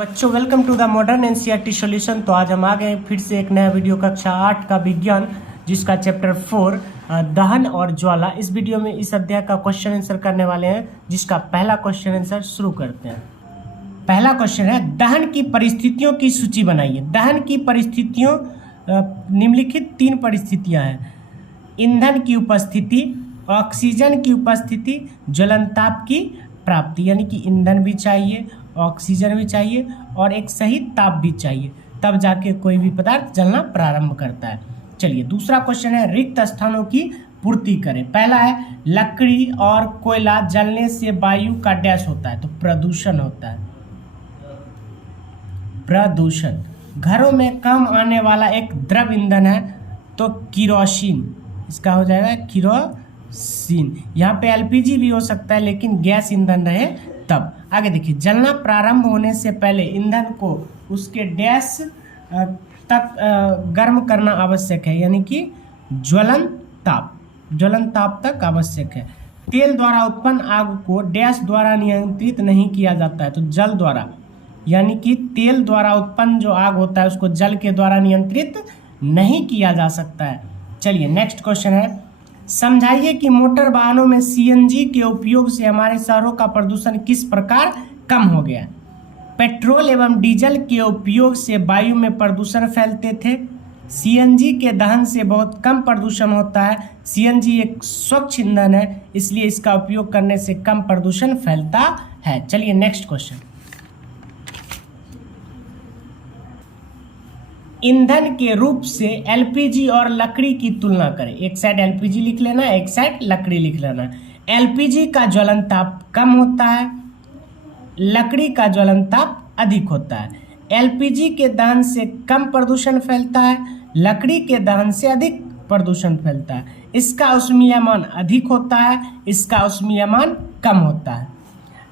बच्चों welcome to the modern NCERT solution. तो आज हम आ गए फिर से एक नया वीडियो कक्षा 8 का विज्ञान, जिसका चैप्टर 4 दहन और ज्वाला। इस वीडियो में इस अध्याय का क्वेश्चन आंसर करने वाले हैं, जिसका पहला क्वेश्चन आंसर शुरू करते हैं। पहला क्वेश्चन है, दहन की परिस्थितियों की सूची बनाइए। दहन की परिस्थितियों निम्नलिखित 3 परिस्थितियां हैं: ईंधन की उपस्थिति, ऑक्सीजन की उपस्थिति, ज्वलनताप की प्राप्ति। यानी कि ईंधन भी चाहिए, ऑक्सीजन भी चाहिए और एक सही ताप भी चाहिए, तब जाके कोई भी पदार्थ जलना प्रारंभ करता है। चलिए दूसरा क्वेश्चन है, रिक्त स्थानों की पूर्ति करें। पहला है, लकड़ी और कोयला जलने से वायु का डैश होता है, तो प्रदूषण होता है। प्रदूषण। घरों में काम आने वाला एक द्रव ईंधन है, तो किरोसिन। इसका हो जाएगा किरोसिन। यहाँ पे एलपीजी भी हो सकता है, लेकिन गैस ईंधन रहे तब। आगे देखिए, जलना प्रारंभ होने से पहले ईंधन को उसके डैश तक गर्म करना आवश्यक है, यानी कि ज्वलन ताप तक आवश्यक है। तेल द्वारा उत्पन्न आग को डैश द्वारा नियंत्रित नहीं किया जाता है, तो जल द्वारा। यानी कि तेल द्वारा उत्पन्न जो आग होता है उसको जल के द्वारा नियंत्रित नहीं किया जा सकता है। चलिए नेक्स्ट क्वेश्चन है, समझाइए कि मोटर वाहनों में सीएनजी के उपयोग से हमारे शहरों का प्रदूषण किस प्रकार कम हो गया। पेट्रोल एवं डीजल के उपयोग से वायु में प्रदूषण फैलते थे। सीएनजी के दहन से बहुत कम प्रदूषण होता है। सीएनजी एक स्वच्छ ईंधन है, इसलिए इसका उपयोग करने से कम प्रदूषण फैलता है। चलिए नेक्स्ट क्वेश्चन, ईंधन के रूप से एलपीजी और लकड़ी की तुलना करें। एक साइड एलपीजी लिख लेना, एक साइड लकड़ी लिख लेना। एलपीजी का ज्वलन ताप कम होता है, लकड़ी का ज्वलन ताप अधिक होता है। एलपीजी के दहन से कम प्रदूषण फैलता है, लकड़ी के दहन से अधिक प्रदूषण फैलता है। इसका ऊष्मीयमान अधिक होता है, इसका ऊष्मीयमान कम होता है।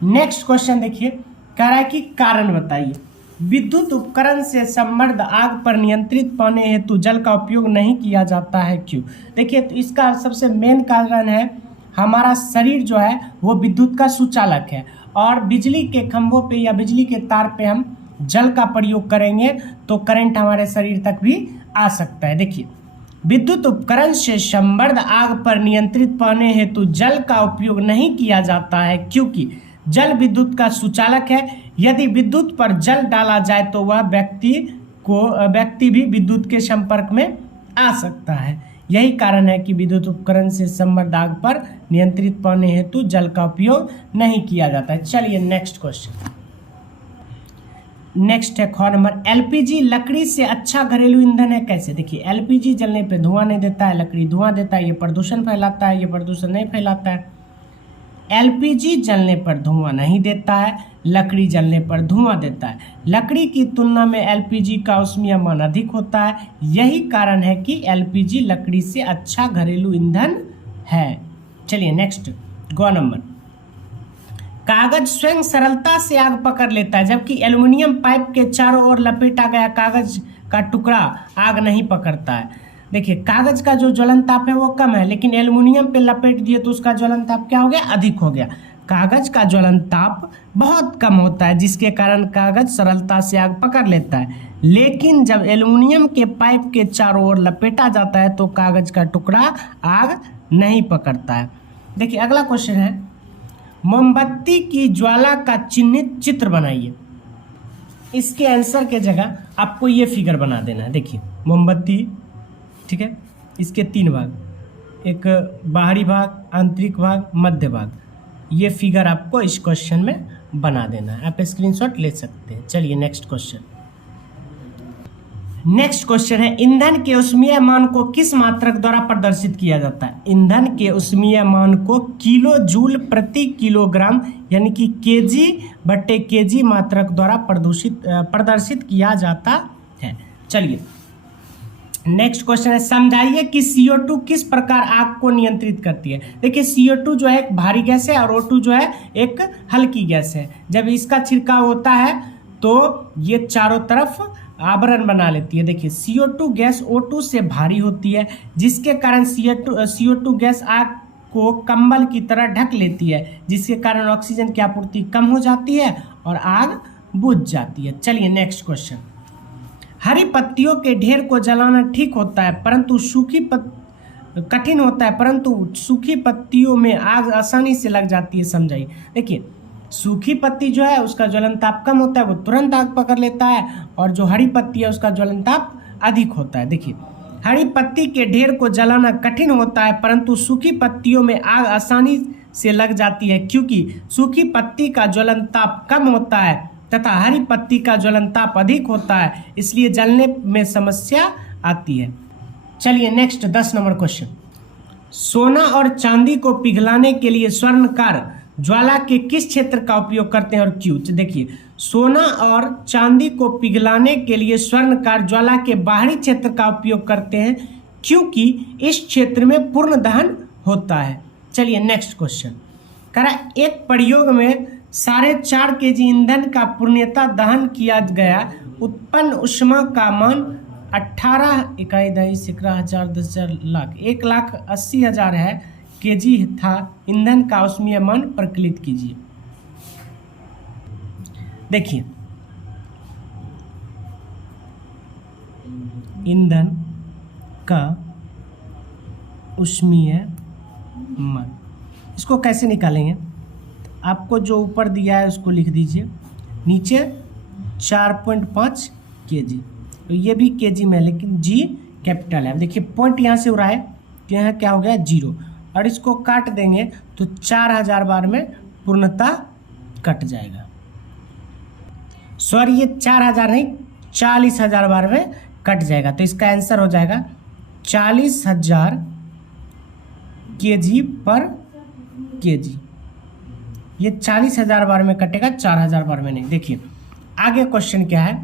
नेक्स्ट क्वेश्चन देखिए, कह रहा है कि कारण बताइए। विद्युत उपकरण से समृद्ध आग पर नियंत्रित पाने हेतु जल का उपयोग नहीं किया जाता है, क्यों? देखिए, तो इसका सबसे मेन कारण है, हमारा शरीर जो है वो विद्युत का सुचालक है, और बिजली के खंभों पे या बिजली के तार पे हम जल का प्रयोग करेंगे तो करंट हमारे शरीर तक भी आ सकता है। देखिए, विद्युत उपकरण से समृद्ध आग पर नियंत्रित पाने हेतु जल का उपयोग नहीं किया जाता है, क्योंकि जल विद्युत का सुचालक है। यदि विद्युत पर जल डाला जाए तो वह व्यक्ति भी विद्युत के संपर्क में आ सकता है। यही कारण है कि विद्युत उपकरण से समृद्ध आग पर नियंत्रित पाने हेतु जल का उपयोग नहीं किया जाता है। चलिए नेक्स्ट क्वेश्चन, नेक्स्ट है ख नंबर, एलपीजी लकड़ी से अच्छा घरेलू ईंधन है, कैसे? देखिए, एलपीजी जलने पे धुआं नहीं देता है, लकड़ी धुआं देता है, ये प्रदूषण फैलाता है, ये प्रदूषण नहीं फैलाता है। एलपीजी जलने पर धुआं नहीं देता है, लकड़ी जलने पर धुआं देता है। लकड़ी की तुलना में एलपीजी का ऊष्मीयमान अधिक होता है, यही कारण है कि एलपीजी लकड़ी से अच्छा घरेलू ईंधन है। चलिए नेक्स्ट, गौ नंबर, कागज स्वयं सरलता से आग पकड़ लेता है, जबकि एल्युमिनियम पाइप के चारों ओर लपेटा गया कागज का टुकड़ा आग नहीं पकड़ता है। देखिए, कागज का जो ज्वलन ताप है वो कम है, लेकिन एल्युमिनियम पे लपेट दिए तो उसका ज्वलन ताप क्या हो गया? अधिक हो गया। कागज का ज्वलन ताप बहुत कम होता है, जिसके कारण कागज सरलता से आग पकड़ लेता है, लेकिन जब एल्युमिनियम के पाइप के चारों ओर लपेटा जाता है तो कागज का टुकड़ा आग नहीं पकड़ता है। देखिए अगला क्वेश्चन है, मोमबत्ती की ज्वाला का चिन्हित चित्र बनाइए। इसके आंसर के जगह आपको ये फिगर बना देना है। देखिए, मोमबत्ती, ठीक है, इसके 3 भाग, एक बाहरी भाग, आंतरिक भाग, मध्य भाग। ये फिगर आपको इस क्वेश्चन में बना देना है, आप स्क्रीनशॉट ले सकते हैं। चलिए नेक्स्ट क्वेश्चन, नेक्स्ट क्वेश्चन है, ईंधन के ऊष्मीयमान को किस मात्रक द्वारा प्रदर्शित किया जाता है? ईंधन के ऊष्मीयमान को किलो जूल प्रति किलोग्राम, यानी कि kg/kg मात्रक द्वारा प्रदर्शित किया जाता है। चलिए नेक्स्ट क्वेश्चन है, समझाइए कि CO2 किस प्रकार आग को नियंत्रित करती है। देखिए, CO2 जो है एक भारी गैस है और O2 जो है एक हल्की गैस है। जब इसका छिड़काव होता है तो ये चारों तरफ आवरण बना लेती है। देखिए, CO2 गैस O2 से भारी होती है, जिसके कारण CO2 गैस आग को कंबल की तरह ढक लेती है, जिसके कारण ऑक्सीजन की आपूर्ति कम हो जाती है और आग बुझ जाती है। चलिए नेक्स्ट क्वेश्चन। हरी पत्तियों के ढेर को जलाना ठीक होता है परंतु कठिन होता है, परंतु सूखी पत्तियों में आग आसानी से लग जाती है। समझाइए। देखिए, सूखी पत्ती जो है उसका ज्वलन ताप कम होता है, वो तुरंत आग पकड़ लेता है, और जो हरी पत्ती है उसका ज्वलन ताप अधिक होता है। देखिए, हरी पत्ती के ढेर को जलाना कठिन होता है परंतु सूखी पत्तियों में आग आसानी से लग जाती है, क्योंकि सूखी पत्ती का ज्वलन ताप कम होता है तथा हरी पत्ती का ज्वलन ताप अधिक होता है, इसलिए जलने में समस्या आती है। चलिए नेक्स्ट 10 नंबर क्वेश्चन। सोना और चांदी को पिघलाने के लिए स्वर्णकार ज्वाला के किस क्षेत्र का उपयोग करते हैं और क्यों? देखिए, सोना और चांदी को पिघलाने के लिए स्वर्णकार ज्वाला के बाहरी क्षेत्र का उपयोग करते हैं, क्योंकि इस क्षेत्र में पूर्ण दहन होता है। चलिए नेक्स्ट क्वेश्चन। करा एक प्रयोग में 4.5 kg ईंधन का पूर्णतः दहन किया गया, उत्पन्न ऊष्मा का मान 18 इकाई 10,000 10,000 लाख 1,80,000 है केजी था। ईंधन का ऊष्मीय मान प्रकलित कीजिए। देखिए, ईंधन का ऊष्मीय मान इसको कैसे निकालेंगे? आपको जो ऊपर दिया है उसको लिख दीजिए, नीचे 4.5 kg, तो ये भी केजी में, लेकिन जी कैपिटल है। देखिए पॉइंट यहाँ से हो रहा है तो यहाँ क्या हो गया 0, और इसको काट देंगे तो 4000 बार में पूर्णतः कट जाएगा। सॉरी, ये 4000 नहीं 40,000 बार में कट जाएगा, तो इसका आंसर हो जाएगा 40,000 kg पर kg। ये 40,000 बार में कटेगा, 4000 बार में नहीं। देखिए आगे क्वेश्चन क्या है।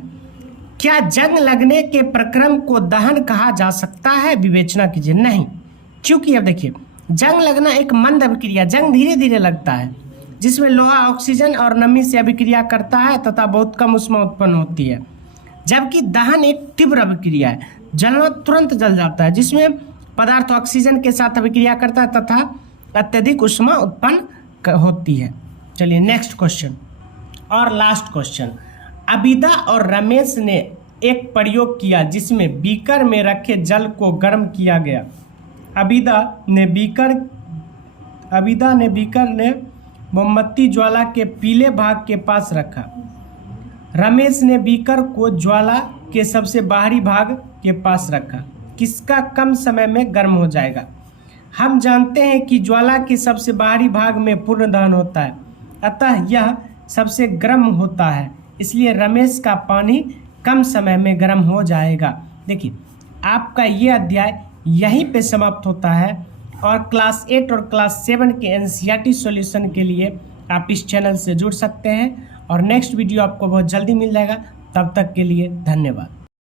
क्या जंग लगने के प्रक्रम को दहन कहा जा सकता है? विवेचना कीजिए। नहीं, क्योंकि अब देखिए, जंग लगना एक मंद अभिक्रिया, जंग धीरे धीरे लगता है, जिसमें लोहा ऑक्सीजन और नमी से अभिक्रिया करता है तथा बहुत कम ऊष्मा उत्पन्न होती है, जबकि दहन एक तीव्र अभिक्रिया है, जलना तुरंत जल जाता है, जिसमें पदार्थ ऑक्सीजन के साथ अभिक्रिया करता है तथा अत्यधिक ऊष्मा उत्पन्न होती है। चलिए नेक्स्ट क्वेश्चन और लास्ट क्वेश्चन। अबिदा और रमेश ने एक प्रयोग किया जिसमें बीकर में रखे जल को गर्म किया गया। अबिदा ने बीकर ने मोमबत्ती ज्वाला के पीले भाग के पास रखा। रमेश ने बीकर को ज्वाला के सबसे बाहरी भाग के पास रखा। किसका कम समय में गर्म हो जाएगा? हम जानते हैं कि ज्वाला के सबसे बाहरी भाग में पूर्ण दहन होता है, अतः यह सबसे गर्म होता है, इसलिए रमेश का पानी कम समय में गर्म हो जाएगा। देखिए, आपका ये अध्याय यहीं पे समाप्त होता है, और क्लास 8 और क्लास 7 के NCERT सॉल्यूशन के लिए आप इस चैनल से जुड़ सकते हैं, और नेक्स्ट वीडियो आपको बहुत जल्दी मिल जाएगा। तब तक के लिए धन्यवाद।